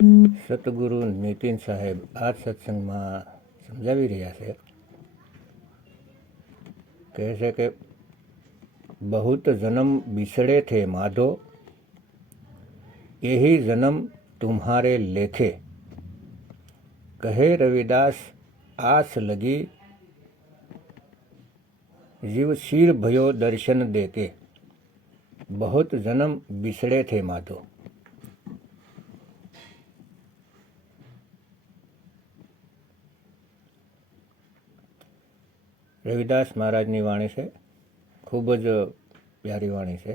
સતગુરુ નીતિન સાહેબ આ સત્સંગમાં સમજાવી રહ્યા છે. કહે છે કે बहुत जन्म बिछड़े थे माधो, यही जन्म तुम्हारे लेखे. कहे रविदास आस लगी, जीव शीर भयो दर्शन देके. बहुत जन्म बिछड़े थे माधो. રવિદાસ મહારાજની વાણી છે. ખૂબ જ પ્યારી વાણી છે.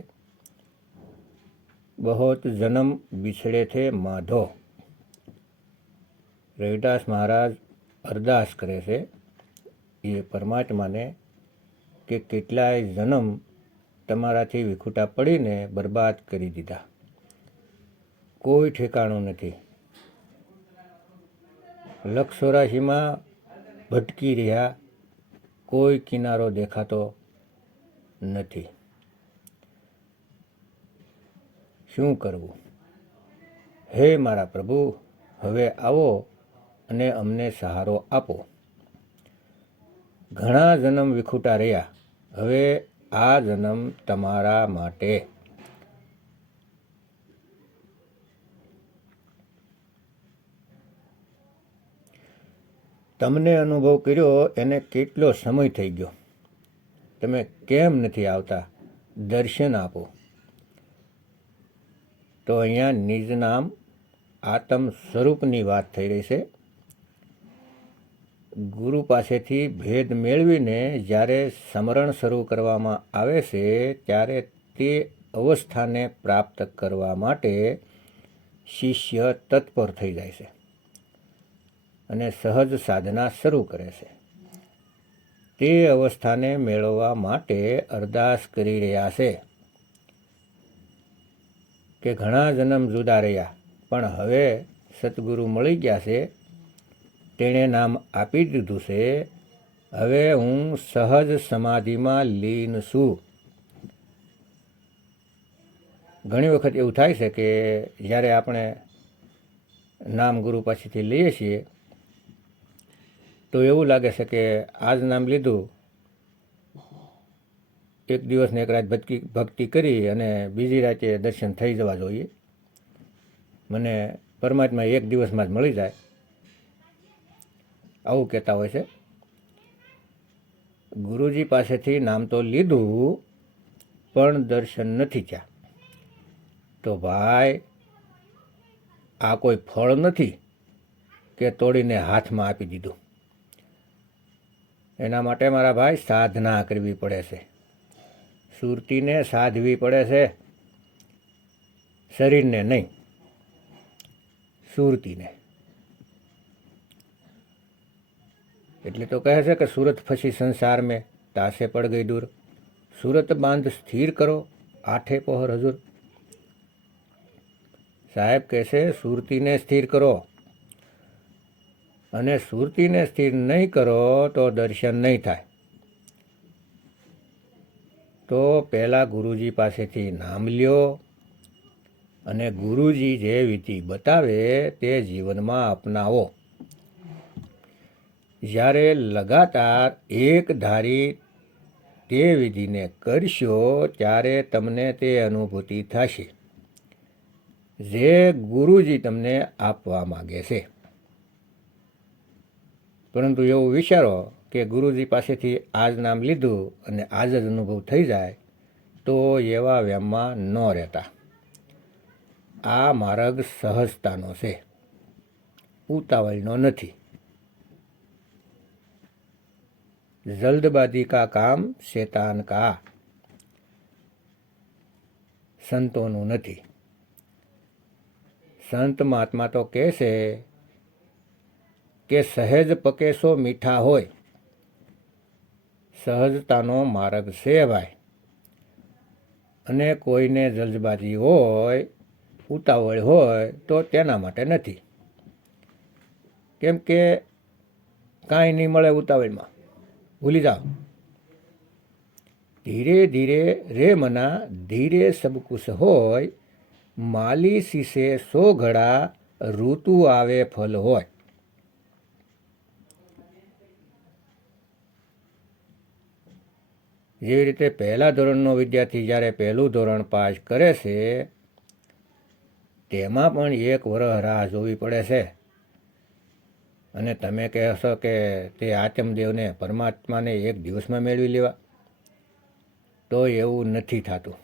બહોત જન્મ બિછડે થે માધો. રવિદાસ મહારાજ અરદાસ કરે છે એ પરમાત્માને કે કેટલાય જન્મ તમારાથી વિખૂટા પડીને બરબાદ કરી દીધા. કોઈ ઠેકાણું નથી. 184માં ભટકી રહ્યા, કોઈ કિનારો દેખાતો નથી. શું કરવું? હે મારા પ્રભુ, હવે આવો અને અમને સહારો આપો. ઘણા જન્મ વિખૂટા રહ્યા, હવે આ જન્મ તમારા માટે. તમને અનુભવ કર્યો એને કેટલો સમય થઈ ગયો. તમે કેમ નથી આવતા? દર્શન આપો. તો અહીંયા નિજ નામ આત્મ સ્વરૂપની વાત થઈ રહી છે. ગુરુ પાસેથી ભેદ મેળવીને જ્યારે સ્મરણ શરૂ કરવામાં આવે છે ત્યારે તે અવસ્થાને પ્રાપ્ત કરવા માટે શિષ્ય તત્પર થઈ જાય છે અને સહજ સાધના શરૂ કરે છે. તે અવસ્થાને મેળવવા માટે અરદાસ કરી રહ્યા છે કે ઘણા જન્મ જુદા રહ્યા, પણ હવે સતગુરુ મળી ગયા છે. તેણે નામ આપી દીધું છે. હવે હું સહજ સમાધિમાં લીન છું. ઘણી વખત એવું થાય છે કે જ્યારે આપણે નામ ગુરુ પાસેથી લઈએ છીએ તો એવું લાગે છે કે આજ નામ લીધું, એક દિવસ ને એક રાત ભક્તિ કરી અને બીજી રાતે દર્શન થઈ જવા જોઈએ. મને પરમાત્મા એક દિવસમાં જ મળી જાય, આવું કહેતા હોય છે. ગુરુજી પાસેથી નામ તો લીધું પણ દર્શન નથી થયા. તો ભાઈ, આ કોઈ ફળ નથી કે તોડીને હાથમાં આપી દીધું. એના માટે મારા ભાઈ સાધના કરવી પડે છે. સુરતીને સાધવી પડે છે, શરીરને નહીં, સુરતીને. એટલે તો કહે છે કે સુરત ફસી સંસાર મેં, તાસે પડ ગઈ દૂર. સુરત બાંધ સ્થિર કરો, આઠે પહોર હજુર. સાહેબ કહેશે સુરતીને સ્થિર કરો, અને સુરતીને સ્થિર નહીં કરો તો દર્શન નહીં થાય. તો પહેલાં ગુરુજી પાસેથી નામ લ્યો અને ગુરુજી જે વિધિ બતાવે તે જીવનમાં અપનાવો. જ્યારે લગાતાર એક ધારી તે વિધિને કરશો ત્યારે તમને તે અનુભૂતિ થશે જે ગુરુજી તમને આપવા માગે છે. પરંતુ એવું વિચારો કે ગુરુજી પાસેથી આજ નામ લીધું અને આજ જ અનુભવ થઈ જાય, તો એવા વ્યામમાં ન રહેતા. આ માર્ગ સહજતાનો છે, ઉતાવળનો નથી. જલ્દબાજી કા કામ શેતાન કા, સંતોનું નથી. સંત મહાત્મા તો કહે છે કે સહેજ પકેશો મીઠા હોય. સહજતાનો માર્ગ છે ભાઈ. અને કોઈને જલ્દબાજી હોય, ઉતાવળ હોય તો તેના માટે નથી. કેમ કે કાંઈ નહીં મળે ઉતાવળમાં, ભૂલી જાઓ. ધીરે ધીરે રે મના ધીરે સબ કુછ હોય, માલી શીશે સો ઘડા ઋતુ આવે ફલ હોય. જેવી રીતે પહેલા ધોરણનો વિદ્યાર્થી જ્યારે પહેલું ધોરણ પાસ કરે છે તેમાં પણ 1 વર્ષ રાહ જોવી પડે છે. અને તમે કહેશો કે તે આચમદેવને પરમાત્માને 1 દિવસમાં મેળવી લેવા, તો એવું નથી થતું.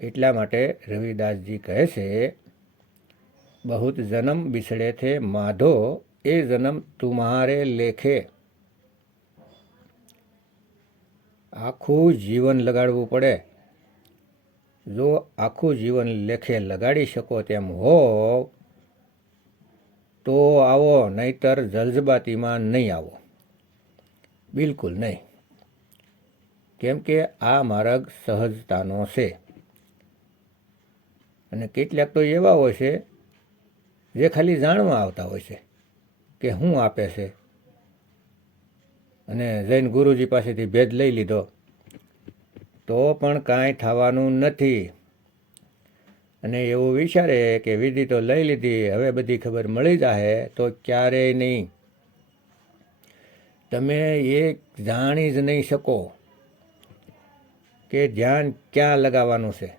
એટલા માટે રવિદાસજી કહે છે, બહુત જન્મ બિછડે થે માધો, એ જન્મ તુમ્હારે લેખે. આખું જીવન લગાડવું પડે. જો આખું જીવન લેખે લગાડી શકો તેમ હોવ તો આવો, નહીતર જલ્દબાજીમાં નહીં આવો, બિલકુલ નહીં. કેમ કે આ માર્ગ સહજતાનો છે. અને કેટલાક તો એવા હોય છે જે ખાલી જાણવા આવતા હોય છે કે શું આપે છે, અને જૈન ગુરુજી પાસેથી ભેદ લઈ લીધો તો પણ કાંઈ થવાનું નથી. અને એવું વિચારે કે વિધિ તો લઈ લીધી, હવે બધી ખબર મળી જાય, તો ક્યારેય નહીં. તમે એ જાણી જ નહીં શકો કે ધ્યાન ક્યાં લગાવવાનું છે.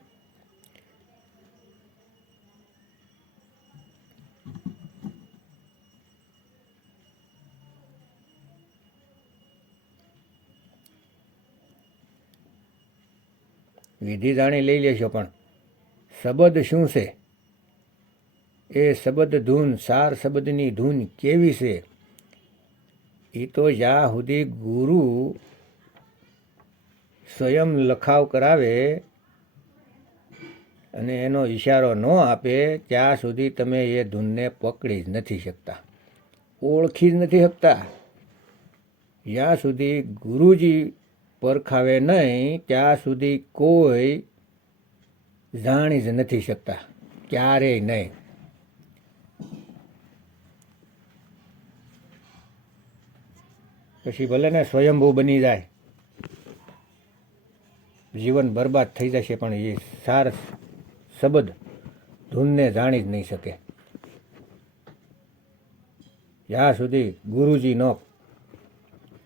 વિધિ જાણી લઈ લેશો, પણ શબ્દ શું છે, એ શબ્દ ધૂન, સાર શબ્દની ધૂન કેવી છે, એ તો જ્યાં સુધી ગુરુ સ્વયં લખાવ કરાવે અને એનો ઈશારો ન આપે ત્યાં સુધી તમે એ ધૂનને પકડી જ નથી શકતા, ઓળખી જ નથી શકતા. જ્યાં સુધી ગુરુજી પરખાવે નહીં ત્યાં સુધી કોઈ જાણી જ નથી શકતા, ક્યારેય નહીં. પછી ભલે ને સ્વયંભૂ બની જાય, જીવન બરબાદ થઈ જશે, પણ એ સાર શબ્દ ધૂનને જાણી જ નહીં શકે. જ્યાં સુધી ગુરુજી નો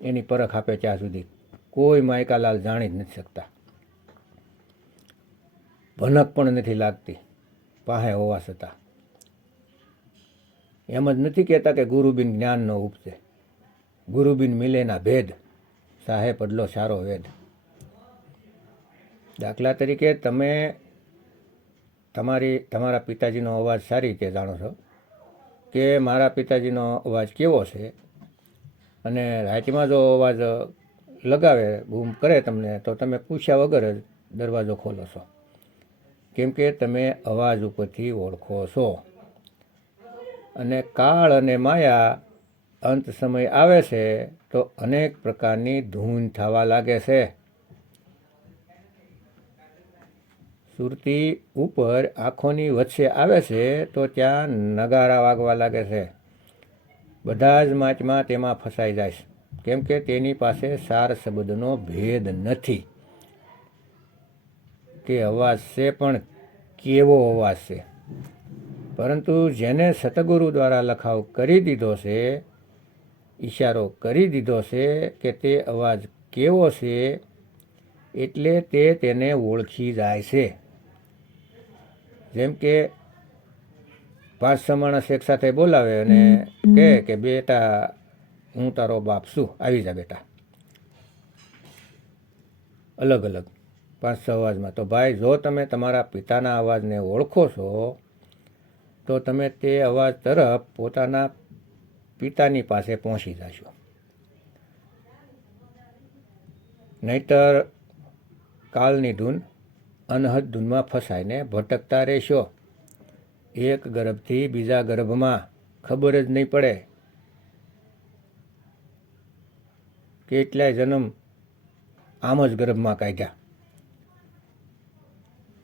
એની પરખ આપે ત્યાં સુધી કોઈ માયકાલાલ જાણી જ નથી શકતા. ભનક પણ નથી લાગતી પાસે હોવા છતાં. એમ જ નથી કહેતા કે ગુરુબિન જ્ઞાન ન ઉપજે, ગુરુબિન મિલેના ભેદ, સાહે પડલો સારો વેદ. દાખલા તરીકે તમે તમારા પિતાજીનો અવાજ સારી રીતે જાણો છો કે મારા પિતાજીનો અવાજ કેવો છે, અને રાતમાં જો અવાજ લગાવે, બૂમ કરે તમને, તો તમે પૂછ્યા વગર જ દરવાજો ખોલો છો, કેમ કે તમે અવાજ ઉપરથી ઓળખો છો. અને કાળ અને માયા અંત સમય આવે છે તો અનેક પ્રકારની ધૂન થવા લાગે છે. સુરતી ઉપર આંખોની વચ્ચે આવે છે તો ત્યાં નગારા વાગવા લાગે છે. બધા જ માચમાં તેમાં ફસાઈ જાય છે, કેમ કે તેની પાસે સાર શબ્દનો ભેદ નથી કે અવાજ છે પણ કેવો અવાજ છે. પરંતુ જેને સતગુરુ દ્વારા લખાવ કરી દીધો છે, ઈશારો કરી દીધો છે કે તે અવાજ કેવો છે, એટલે તે તેને ઓળખી જાય છે. જેમ કે 5-6 માણસ એક સાથે બોલાવે અને કહે કે બેટા હું તારો બાપ છું, આવી જા બેટા, અલગ અલગ 5-6 અવાજમાં. તો ભાઈ, જો તમે તમારા પિતાના અવાજને ઓળખો છો તો તમે તે અવાજ તરફ પોતાના પિતાની પાસે પહોંચી જશો. નહીતર કાલની ધૂન, અનહદ ધૂનમાં ફસાઈને ભટકતા રહેશો. એક ગર્ભથી બીજા ગર્ભમાં ખબર જ નહીં પડે. કેટલાય જન્મ આમ જ ગર્ભમાં કાઢ્યા.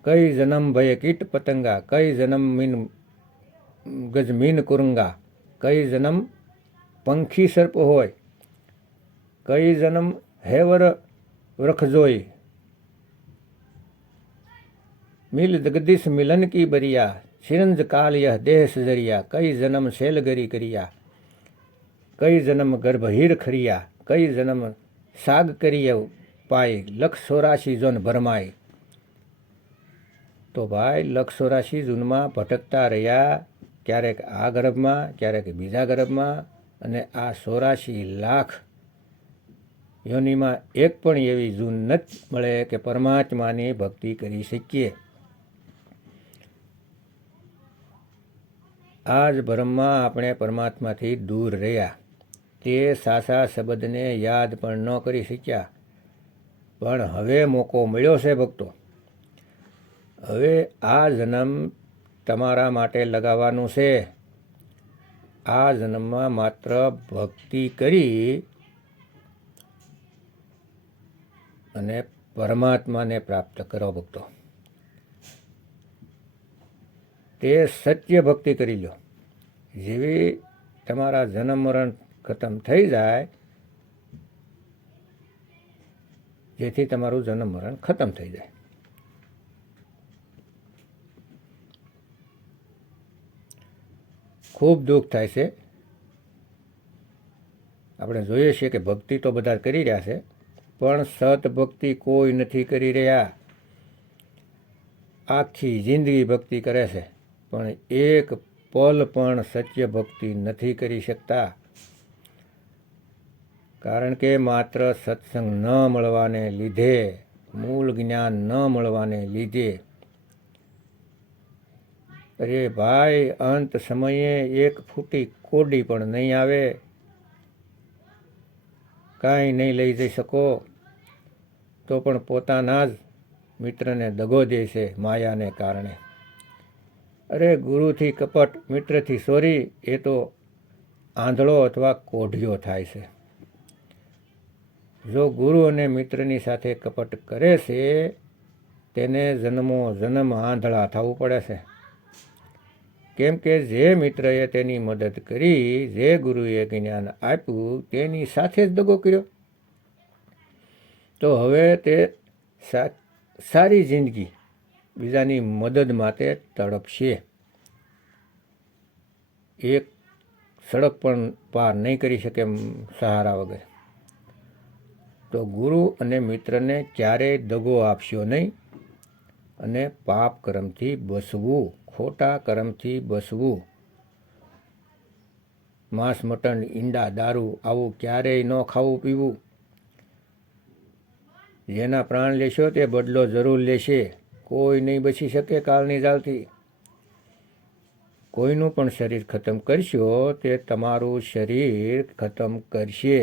કઈ જન્મ ભયે કીટ પતંગા, કઈ જન્મ ગજ મીન કુરંગા, કઈ જન્મ પંખી સર્પ હોય, કઈ જન્મ હેવર વૃક્ષ જોઈ, मिल जगदीश मिलन की बरिया, चिरंज काल यह देह सजरिया, कई जन्म शैलगरी करिया, कई जन्म गर्भहीर खरिया, कई जन्म साग करिए पाई, 184 जोन भरमाई। तो भाई 184 जूનમાં ભટકતા રહ્યા, ક્યારેક આ ગર્ભમાં, ક્યારેક બીજા ગર્ભમાં, અને આ 84 લાખ યોનિમાં એક પણ એવી જૂન નથી મળે કે પરમાત્માની ભક્તિ કરી શકીએ। આ જ ભ્રમમાં આપણે પરમાત્માથી દૂર રહ્યા, તે સાસા શબ્દને યાદ પણ ન કરી શક્યા। પણ હવે મોકો મળ્યો છે ભક્તો, હવે આ જન્મ તમારા માટે લગાવવાનું છે। આ જન્મમાં માત્ર ભક્તિ કરી અને પરમાત્માને પ્રાપ્ત કરો ભક્તો। તે સત્ય ભક્તિ કરી લો, જેવી તમારા જન્મ મરણ ખતમ થઈ જાય, જેથી તમારું જન્મ મરણ ખતમ થઈ જાય। ખૂબ દુઃખ થાય છે, આપણે જોઈએ છીએ કે ભક્તિ તો બધા કરી રહ્યા છે, પણ સતભક્તિ કોઈ નથી કરી રહ્યા। આખી જિંદગી ભક્તિ કરે છે, પણ એક પલ પણ સત્ય ભક્તિ નથી કરી શકતા, કારણ કે માત્ર સત્સંગ ન મળવાને લીધે, મૂળ જ્ઞાન ન મળવાને લીધે। અરે ભાઈ, અંત સમયે એક ફૂટી કોડી પણ નહીં આવે, કાંઈ નહીં લઈ જઈ શકો, તો પણ પોતાના જ મિત્રને દગો દે છે માયાને કારણે। અરે ગુરુથી કપટ, મિત્રથી ચોરી, એ તો આંધળો અથવા કોઢિયો થાય છે। જો ગુરુ અને મિત્રની સાથે કપટ કરે છે, તેને જન્મો જન્મ આંધળા થવું પડે છે, કેમ કે જે મિત્રએ તેની મદદ કરી, જે ગુરુએ જ્ઞાન આપ્યું, તેની સાથે જ દગો કર્યો, તો હવે તે સારી જિંદગી બીજાની મદદ માટે તડપશે, એક સડક પણ પાર નહીં કરી શકે સહારા વગર। તો ગુરુ અને મિત્રને ક્યારેય દગો આપશો નહીં, અને પાપ કર્મથી બચવું, ખોટા કર્મથી બચવું। માંસ મટન ઈંડા દારૂ આવું ક્યારેય ન ખાવું પીવું। જેના પ્રાણ લેશો તે બદલો જરૂર લેશે, કોઈ નહીં બચી શકે કાળની જાળથી। કોઈનું પણ શરીર ખતમ કરશો, તે તમારું શરીર ખતમ કરશે,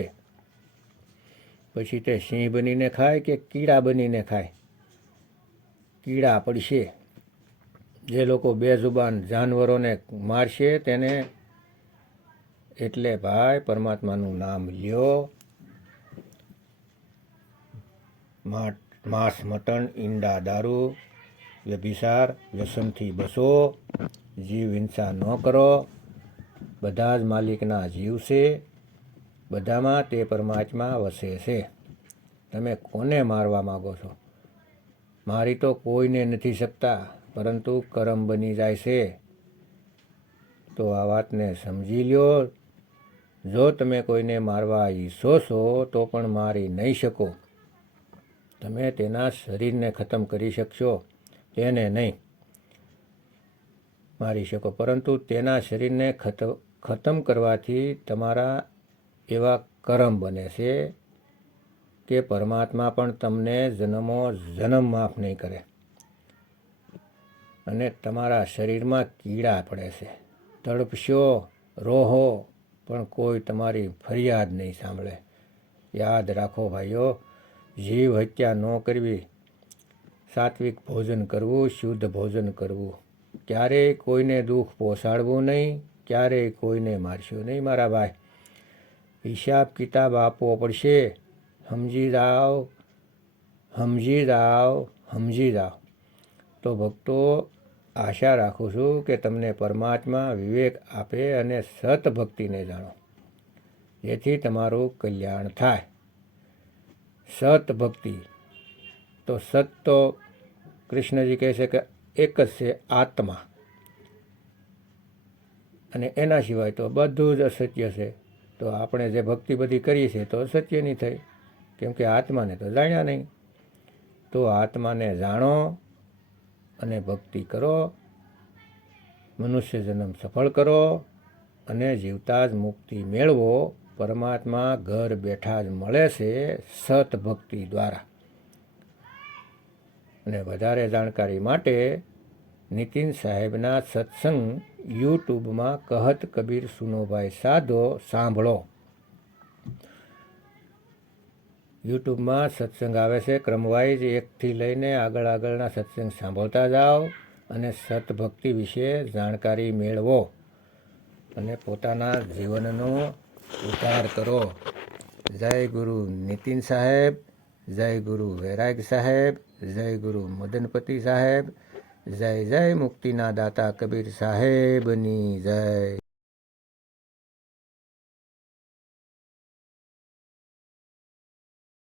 પછી તે સિંહ બનીને ખાય કે કીડા બનીને ખાય, કીડા પડશે। જે લોકો બેજુબાન જાનવરોને મારશે તેને, એટલે ભાઈ પરમાત્માનું નામ લ્યો, માંસ મટન ઈંડા દારૂ વ્યભિચાર વ્યસનથી બચો, જીવ હિંસા ન કરો। બધા જ માલિકના જીવ છે, બધામાં તે પરમાત્મા વસે છે। તમે કોને મારવા માગો છો? મારી તો કોઈને નથી શકતા, પરંતુ કરમ બની જાય છે। તો આ વાતને સમજી લ્યો, જો તમે કોઈને મારવા ઈચ્છો છો તો પણ મારી નહીં શકો। તમે તેના શરીરને ખતમ કરી શકશો, તેને નહીં મારી શકો, પરંતુ તેના શરીરને ખતમ કરવાથી તમારા એવા કરમ બને છે કે પરમાત્મા પણ તમને જન્મો જન્મ માફ નહીં કરે, અને તમારા શરીરમાં કીડા પડે છે। તડપશો, રોહો, પણ કોઈ તમારી ફરિયાદ નહીં સાંભળે। યાદ રાખો ભાઈઓ, જીવ હત્યા ન કરવી, સાત્વિક ભોજન કરવું, શુદ્ધ ભોજન કરવું, ક્યારેય કોઈને દુઃખ પહોંચાડવું નહીં, ક્યારેય કોઈને મારશો નહીં મારા ભાઈ। હિસાબ કિતાબ આપવો પડશે, સમજી જાઓ, સમજી જાઓ, સમજી જાઓ। તો ભક્તો, આશા રાખું છું કે તમને પરમાત્મા વિવેક આપે અને સતભક્તિને જાણો, જેથી તમારું કલ્યાણ થાય। સતભક્તિ તો સત તો કૃષ્ણજી કહે છે કે એક જ છે આત્મા, અને એના સિવાય તો બધું જ અસત્ય છે. તો આપણે જે ભક્તિ બધી કરીએ છીએ તો અસત્યની થઈ, કેમ કે આત્માને તો જાણ્યા નહીં. તો આત્માને જાણો અને ભક્તિ કરો, મનુષ્ય જન્મ સફળ કરો અને જીવતા જ મુક્તિ મેળવો. પરમાત્મા ઘર બેઠા જ મળે છે સતભક્તિ દ્વારા. અને વધારે જાણકારી માટે નીતિન સાહેબના સત્સંગ યુટ્યુબમાં કહત કબીર સુનોભાઈ સાધો સાંભળો. યુટ્યુબમાં સત્સંગ આવે છે ક્રમવાઇઝ, એકથી લઈને આગળના સત્સંગ સાંભળતા જાઓ અને સતભક્તિ વિશે જાણકારી મેળવો અને પોતાના જીવનનો ઉદ્ધાર કરો. જય ગુરુ નીતિન સાહેબ, જય ગુરુ વૈરાગ સાહેબ, જય ગુરુ મદનપતિ સાહેબ, જય જય મુક્તિના દાતા કબીર સાહેબની જય.